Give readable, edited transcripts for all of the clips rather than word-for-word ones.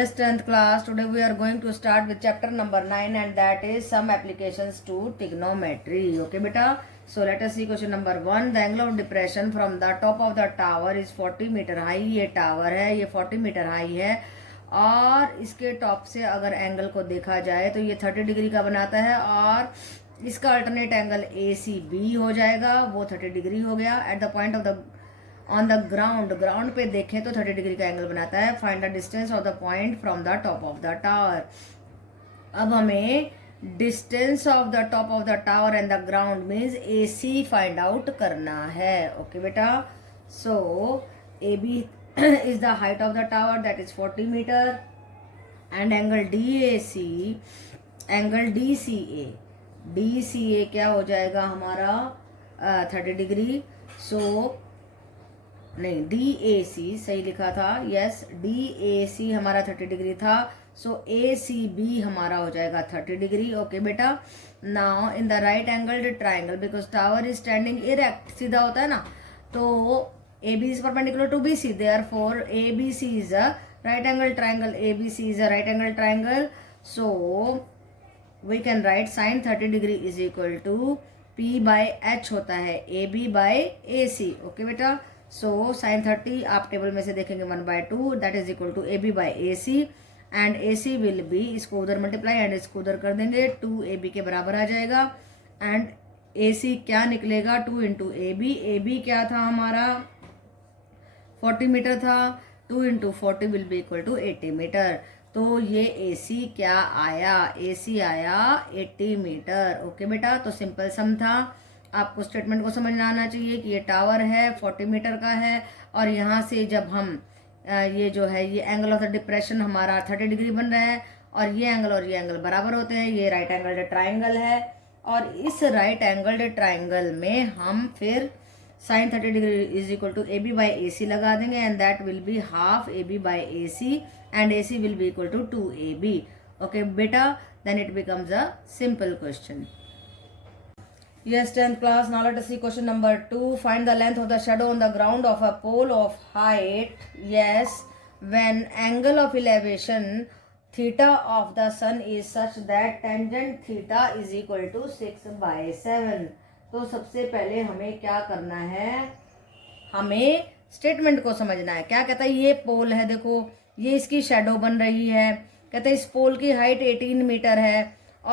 Yes, 10th class. Today we are going to start with chapter number 9 and that is some applications to trigonometry. Okay, beta. So let us see question number 1. The angle of depression from the top of the tower is 40 metre high. ये tower है, ये 40 metre high है और इसके top से अगर angle को देखा जाए तो ये 30 डिग्री का बनाता है और इसका अल्टरनेट एंगल ACB हो जाएगा, वो 30 डिग्री हो गया. At the point of the on the ground पे देखें तो 30 डिग्री का एंगल बनाता है. Find the distance of the point from the top of the tower. अब हमें distance of the top of the tower and the ground means AC find out करना है. ओके बेटा. So AB is the height of the tower that is 40 metre and angle DAC angle DCA क्या हो जाएगा हमारा 30 degree. सो नहीं, DAC सही लिखा था. यस, DAC हमारा 30 डिग्री था. सो ACB हमारा हो जाएगा 30 डिग्री. ओके बेटा. Now in the right angled triangle because tower is standing erect, सीधा होता है ना, तो AB is perpendicular to BC. Therefore ABC is a right angle triangle. ABC is a right angle triangle. So we can write sine 30 degree is equal to P/H होता है AB/AC. Okay बेटा. So sine 30 आप table में से देखेंगे 1/2 that is equal to AB/AC and AC will be, इसको उधर multiply and इसको उधर कर देंगे, 2AB के बराबर आ जाएगा. एंड AC क्या निकलेगा 2 इंटू AB. AB क्या था हमारा 40 मीटर था. 2 into 40 will be equal to 80 metre. तो ये AC क्या आया, AC आया 80 मीटर. ओके बेटा. तो सिंपल सम था. आपको स्टेटमेंट को समझना आना चाहिए कि ये टावर है 40 मीटर का है और यहाँ से जब हम ये जो है ये एंगल ऑफ द डिप्रेशन हमारा 30 डिग्री बन रहा है और ये एंगल बराबर होते हैं. ये राइट एंगल्ड ट्राइंगल है और इस राइट एंगल्ड ट्राइंगल में हम फिर sine 30 degree is equal to AB/AC लगा देंगे and that will be half AB/AC and AC will be equal to 2AB. Okay बेटा. Then it becomes a simple question. Yes, 10th class. Now let us see question number 2. Find the length of the shadow on the ground of a pole of height. Yes, when angle of elevation theta of the sun is such that tangent theta is equal to 6/7. तो सबसे पहले हमें क्या करना है, हमें statement को समझना है. क्या कहता है, ये पोल है, देखो ये इसकी शेडो बन रही है. कहता है इस पोल की हाइट 18 मीटर है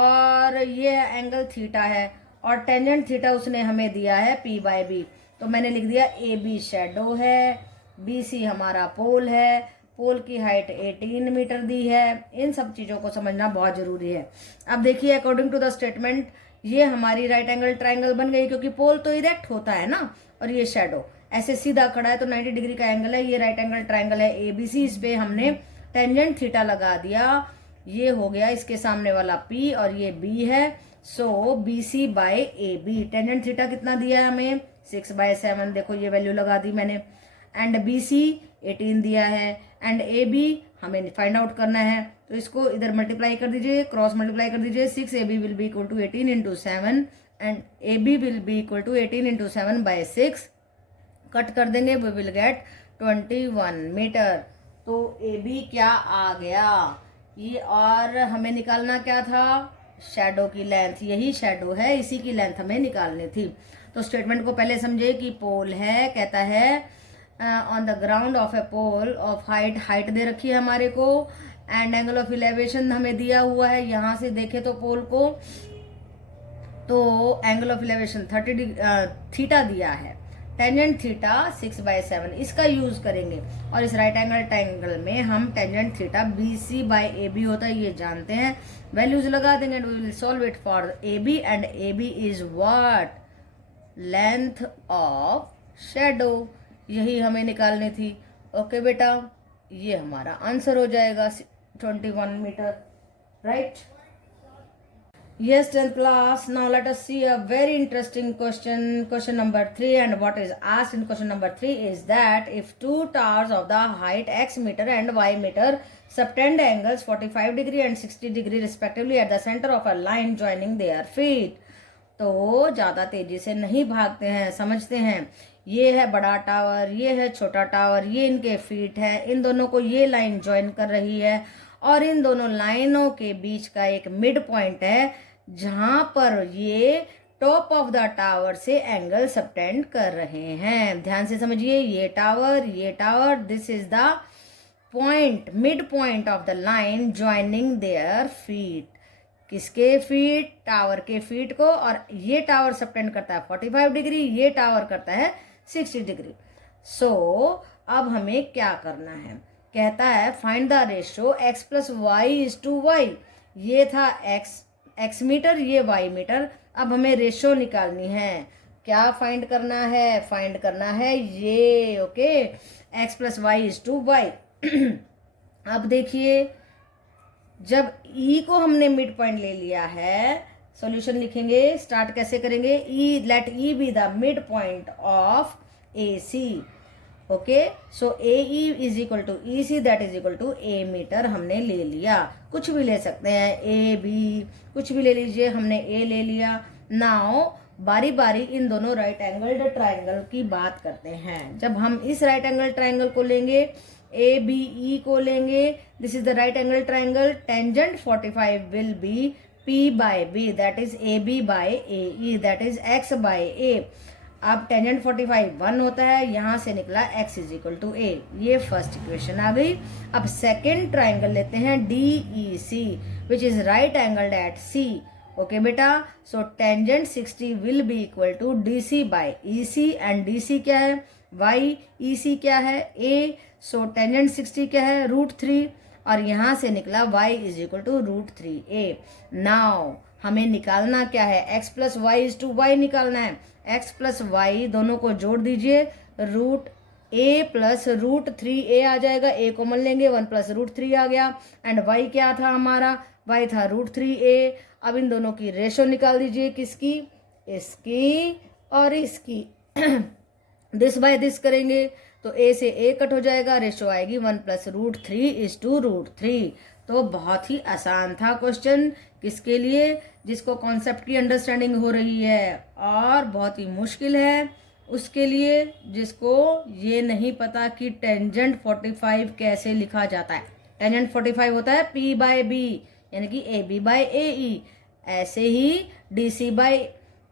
और ये एंगल थीटा है और टेंजेंट थीटा उसने हमें दिया है P/B. तो मैंने लिख दिया AB शेडो है, BC हमारा पोल है, पोल की हाइट 18 मीटर दी है. इन सब चीज़ों को समझना बहुत ज़रूरी है. अब देखिए अकॉर्डिंग टू द स्टेटमेंट ये हमारी राइट एंगल ट्राइंगल बन गई क्योंकि पोल तो इरेक्ट होता है ना और ये शेडो ऐसे सीधा खड़ा है तो 90 डिग्री का एंगल है. ये राइट एंगल ट्राइंगल है ABC, इस पे हमने टेंजेंट थीटा लगा दिया. ये हो गया इसके सामने वाला P और ये B है. सो BC/AB. टेंजेंट थीटा कितना दिया है हमें 6/7. देखो ये वैल्यू लगा दी मैंने. एंड BC 18 दिया है एंड AB हमें फाइंड आउट करना है. तो इसको इधर मल्टीप्लाई कर दीजिए, क्रॉस मल्टीप्लाई कर दीजिए. 6AB will be equal to 18 into 7 and AB will be equal to 18 into 7/6. Cut कर देंगे, वी विल गेट 21 मीटर. तो AB क्या आ गया ये. और हमें निकालना क्या था, शेडो की लेंथ. यही शेडो है, इसी की लेंथ हमें निकालनी थी. तो स्टेटमेंट को पहले समझे कि पोल है, कहता है on the ground of a pole of height दे रखी है हमारे को एंड एंगल ऑफ इलेवेशन हमें दिया हुआ है. यहाँ से देखे तो पोल को तो एंगल ऑफ इलेवेशन 30 थीटा दिया है, टेंजेंट थीटा 6/7. इसका यूज करेंगे और इस राइट एंगल ट्रायंगल में हम टेंजेंट थीटा BC/AB होता है ये जानते हैं. वैल्यूज लगा देंगे and we will solve it for AB and AB is what, length of shadow. यही हमें निकालनी थी. ओके बेटा. ये हमारा आंसर हो जाएगा 21 metre. Right. Yes, 10th class. Now let us see a very interesting question. Question number 3, and what is asked in question number 3 is that if two towers of the height x meter and y meter subtend angles 45 degree and 60 degree respectively at the center of a line joining their feet. तो ज़्यादा तेजी से नहीं भागते हैं, समझते हैं. ये है बड़ा टावर, ये है छोटा टावर, ये इनके फीट है, इन दोनों को ये लाइन ज्वाइन कर रही है और इन दोनों लाइनों के बीच का एक मिड पॉइंट है जहां पर ये टॉप ऑफ द टावर से एंगल सबटेंड कर रहे हैं। ध्यान से समझिए, ये tower, this is the point, mid point of the line joining their feet. किसके फीट? टावर के फीट को। और ये टावर सबटेंड करता है 45 डिग्री, ये टावर करता है 60 डिग्री। सो अब हमें क्या करना है? कहता है find the ratio x plus y is to y. ये था x मीटर, ये y मीटर। अब हमें रेशियो निकालनी है। क्या फाइंड करना है? फाइंड करना है ये, okay, x plus y is to y. अब देखिए, जब E को हमने मिड पॉइंट ले लिया है, सॉल्यूशन लिखेंगे, स्टार्ट कैसे करेंगे? Let E be the mid point of AC, okay. So AE is equal to EC, that is equal to A metre हमने ले लिया। कुछ भी ले सकते हैं, A B कुछ भी ले लीजिए, हमने A ले लिया। नाउ बारी बारी इन दोनों राइट एंगल्ड ट्राइंगल की बात करते हैं। जब हम इस राइट एंगल ट्राइंगल को लेंगे, ABE को लेंगे, this is the right angle triangle, tangent 45 will be P by B, that is AB by AE, that is X by A। अब टेंजेंट 45 1 होता है, यहां से निकला x is equal to A। ये फर्स्ट इक्वेशन आ गई। अब सेकेंड ट्राइंगल लेते हैं DEC, which is right angled at C, okay बेटा। So tangent 60 will be equal to DC by EC, and DC क्या है? y, EC क्या है? A। सो टेंजेंट 60 क्या है? √3, और यहां से निकला y is equal to √3a। Now हमें निकालना क्या है? x plus y is to y निकालना है। x प्लस वाई दोनों को जोड़ दीजिए, √a प्लस √3a आ जाएगा, a कॉमन लेंगे, 1 प्लस √3 आ गया, एंड y क्या था हमारा? y था √3a। अब इन दोनों की रेशो निकाल दीजिए, किसकी? इसकी और इसकी। दिस बाय दिस करेंगे तो a से a कट हो जाएगा, रेशो आएगी 1 प्लस √3 इज टू √3। तो बहुत ही आसान था क्वेश्चन, किसके लिए? जिसको कॉन्सेप्ट की अंडरस्टैंडिंग हो रही है। और बहुत ही मुश्किल है उसके लिए जिसको ये नहीं पता कि टेंजेंट 45 कैसे लिखा जाता है। टेंजेंट 45 होता है P बाय B, यानी कि AB बाय AE, ऐसे ही DC बाय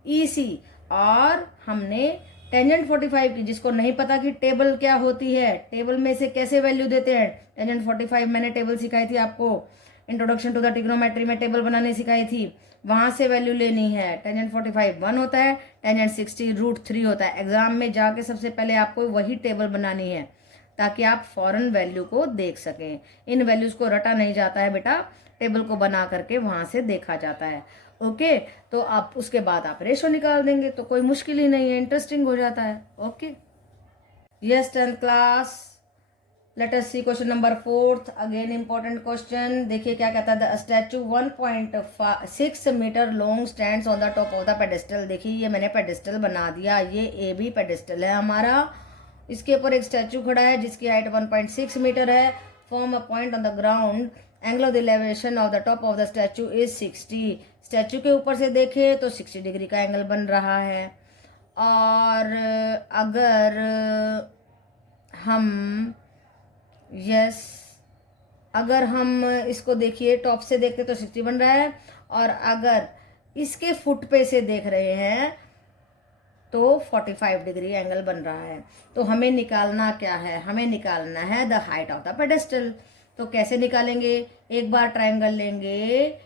EC। और हमने टेंजेंट 45 की, जिसको नहीं पता कि टेबल क्या होती है, टेबल में से कैसे वैल्यू देते हैं, टेंजेंट 45 मैंने टेबल सिखाई थी आपको, इंट्रोडक्शन टू द ट्रिग्नोमेट्री में टेबल बनाने सिखाई थी, वहां से वैल्यू लेनी है। टेंजेंट 45 1 होता है, टेंजेंट 60 √3 होता है। एग्जाम में जाके सबसे पहले आपको वही टेबल बनानी है ताकि आप फॉरन वैल्यू को देख सकें। इन वैल्यूज को रटा नहीं जाता है बेटा, टेबल को बना करके वहां से देखा जाता है, ओके। तो आप उसके बाद आप रेशो निकाल देंगे, तो कोई मुश्किल ही नहीं है, इंटरेस्टिंग हो जाता है, okay. Yes 10th class, let us see question number 4th, again important question. देखिए क्या कहता है, the statue 1.6 metre long stands on the top of the pedestal. देखिए ये मैंने पेडेस्टल बना दिया, ये AB पेडेस्टल है हमारा, इसके ऊपर एक स्टैचू खड़ा है जिसकी हाइट 1.6 मीटर है। Form a point on the ground, angle of the elevation of the top of the statue is 60। Statue के ऊपर से देखें तो 60 डिग्री का एंगल बन रहा है। और अगर हम इसको देखिए टॉप से देखते तो 60 बन रहा है, और अगर इसके फुट पे से देख रहे हैं तो 45 डिग्री एंगल बन रहा है। तो हमें निकालना क्या है? हमें निकालना है the height of the pedestal. तो कैसे निकालेंगे? एक बार ट्राइंगल लेंगे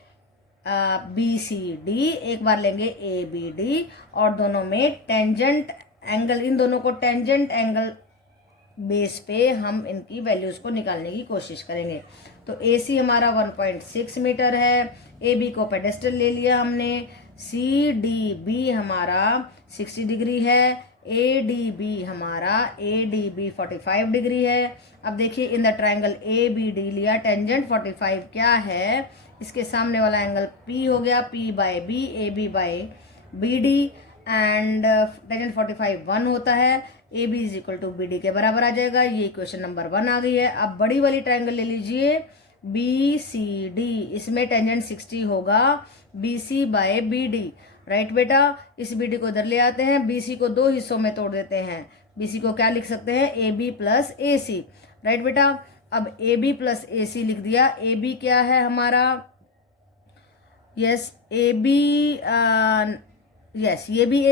BCD, एक बार लेंगे ABD, और दोनों में टेंजेंट एंगल, इन दोनों को टेंजेंट एंगल बेस पे हम इनकी वैल्यूज को निकालने की कोशिश करेंगे। तो AC हमारा 1.6 मीटर है, AB को पेडेस्टल ले लिया हमने, CDB हमारा 60 डिग्री है, ADB हमारा 45 डिग्री है। अब देखिए इन द ट्राइंगल ABD लिया, टेंजेंट 45 क्या है? इसके सामने वाला एंगल P हो गया, P by B, AB by BD, and tangent 45 1 होता है, AB is equal to BD के बराबर आ जाएगा। ये इक्वेशन नंबर 1 आ गई है। अब बड़ी वाली ट्राइंगल ले लीजिए BCD, इसमें टेंजेंट 60 होगा BC बाय BD, राइट बेटा। इस BD को इधर ले आते हैं, BC को 2 हिस्सों में तोड़ देते हैं, BC को क्या लिख सकते हैं, AB प्लस AC, राइट बेटा। अब AB प्लस AC लिख दिया। AB क्या है हमारा, यस AB, यस ये भी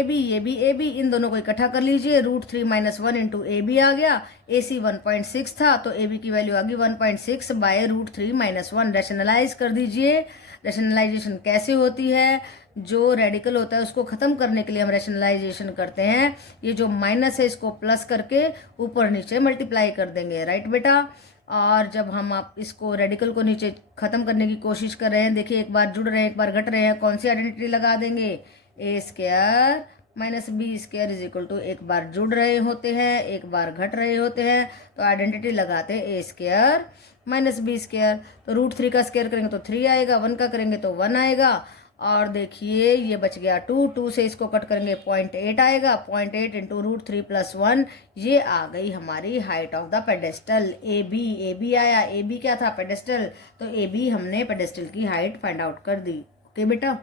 AB, इन दोनों को इकट्ठा कर लीजिए, √3 - 1 इंटू AB आ गया। AC 1.6 था तो AB की वैल्यू आ गई 1.6 बाय √3 - 1। रैशनलाइज कर दीजिए। रैशनलाइजेशन कैसे होती है, जो रेडिकल होता है उसको खत्म करने के लिए हम रैशनलाइजेशन करते हैं। ये जो माइनस है इसको प्लस करके ऊपर नीचे मल्टीप्लाई कर देंगे, राइट बेटा। और जब हम आप इसको रेडिकल को नीचे खत्म करने की कोशिश कर रहे हैं, देखिए एक बार जुड़ रहे हैं एक बार घट रहे हैं, कौन सी आइडेंटिटी लगा देंगे, A² - B² is equal to, एक बार जुड़ रहे होते हैं एक बार घट रहे होते हैं, तो आइडेंटिटी लगाते हैं A² - B²। तो √3 का स्क्वायर करेंगे तो 3 आएगा, 1 का करेंगे तो 1 आएगा। और देखिए ये बच गया 2 से इसको कट करेंगे 0.8 आएगा, 0.8 इंटू √3 + 1, ये आ गई हमारी height of the pedestal. AB आया, AB क्या था, पेडेस्टल, तो AB हमने पेडेस्टल की हाइट फाइंड आउट कर दी। ओके बेटा।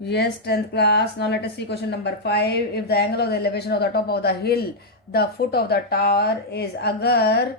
Yes, 10th class. Now let us see question number 5. If the angle of the elevation of the top of the hill, the foot of the tower is, अगर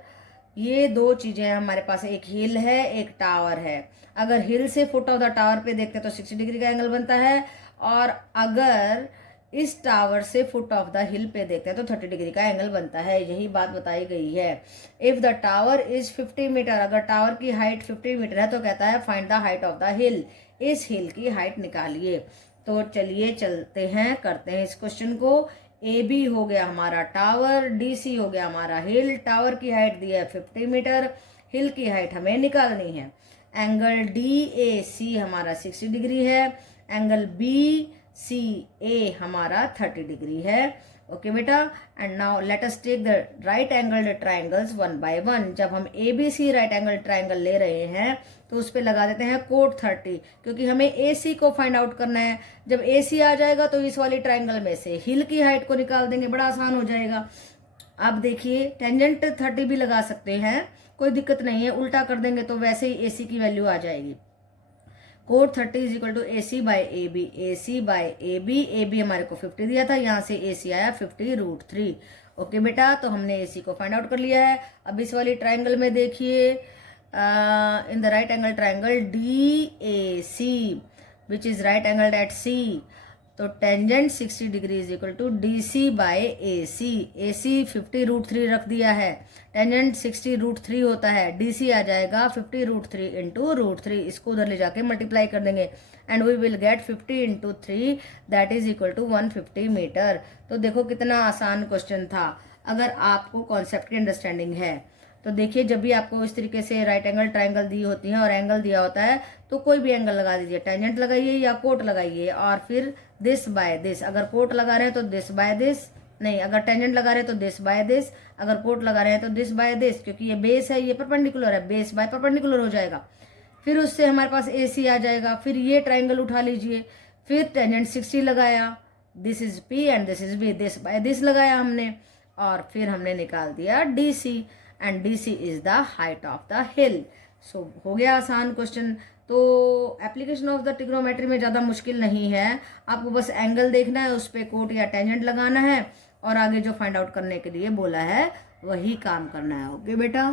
ये दो चीजें हैं हमारे पास, एक हिल है एक टावर है। अगर हिल से फुट ऑफ द टावर पे देखते हैं तो 60 डिग्री का एंगल बनता है, और अगर इस टावर से फुट ऑफ द हिल पे देखते हैं तो 30 डिग्री का एंगल बनता है। यही बात बताई गई है। If the tower is 50 metre, अगर टावर की हाइट 50 मीटर है तो कहता है find the height of the hill, इस हिल की हाइट निकालिए। तो चलिए चलते हैं, करते हैं इस क्वेश्चन को। AB हो गया हमारा टावर, DC हो गया हमारा हिल। टावर की हाइट दी है 50 मीटर, हिल की हाइट हमें निकालनी है। एंगल DAC हमारा 60 डिग्री है, एंगल BCA हमारा 30 डिग्री है। ओके बेटा। And now let us take the right angled triangles 1 by 1। जब हम ABC राइट एंगल ट्राइंगल ले रहे हैं तो उस पर लगा देते हैं कोट 30, क्योंकि हमें AC को फाइंड आउट करना है। जब AC आ जाएगा तो इस वाली ट्राइंगल में से हिल की हाइट को निकाल देंगे, बड़ा आसान हो जाएगा। अब देखिए टेंजेंट 30 भी लगा सकते हैं, कोई दिक्कत नहीं है, उल्टा कर देंगे तो वैसे ही AC की वैल्यू आ जाएगी। Cot 30 is equal to AC by AB, AC by AB हमारे को 50 दिया था, यहाँ से AC आया 50 √3। ओके बेटा, तो हमने AC को फाइंड आउट कर लिया है। अब इस वाली ट्राइंगल में देखिए, in the right angle triangle DAC which is right angled at C, तो tangent 60 degree is equal to DC by AC। AC 50 √3 रख दिया है, टेंजेंट 60 √3 होता है, DC आ जाएगा 50 √3 इंटू √3। इसको उधर ले जाके मल्टीप्लाई कर देंगे and we will get 50 into 3 that is equal to 150 metre. तो देखो कितना आसान क्वेश्चन था, अगर आपको कॉन्सेप्ट की अंडरस्टैंडिंग है तो। देखिए जब भी आपको इस तरीके से राइट एंगल ट्राइंगल दी होती है और एंगल दिया होता है तो कोई भी एंगल लगा दीजिए, टेंजेंट लगाइए या कोट लगाइए, और फिर दिस बाय दिस। अगर कोट लगा रहे हैं तो दिस बाय दिस, नहीं अगर टेंजेंट लगा रहे हैं तो दिस बाय दिस, अगर कोट लगा रहे हैं तो दिस बाय दिस, क्योंकि ये बेस है ये परपेंडिकुलर है, बेस बाय परपेंडिकुलर हो जाएगा। फिर उससे हमारे पास AC आ जाएगा। फिर ये ट्राइंगल उठा लीजिए, फिर टेंजेंट 60 लगाया, this is P and this is B, this by this लगाया हमने, और फिर हमने निकाल दिया DC and DC is the height of the hill. So हो गया आसान क्वेश्चन। तो एप्लीकेशन ऑफ द ट्रिग्नोमेट्री में ज़्यादा मुश्किल नहीं है, आपको बस एंगल देखना है, उस पर कोट या टेंजेंट लगाना है, और आगे जो फाइंड आउट करने के लिए बोला है वही काम करना है। ओके बेटा।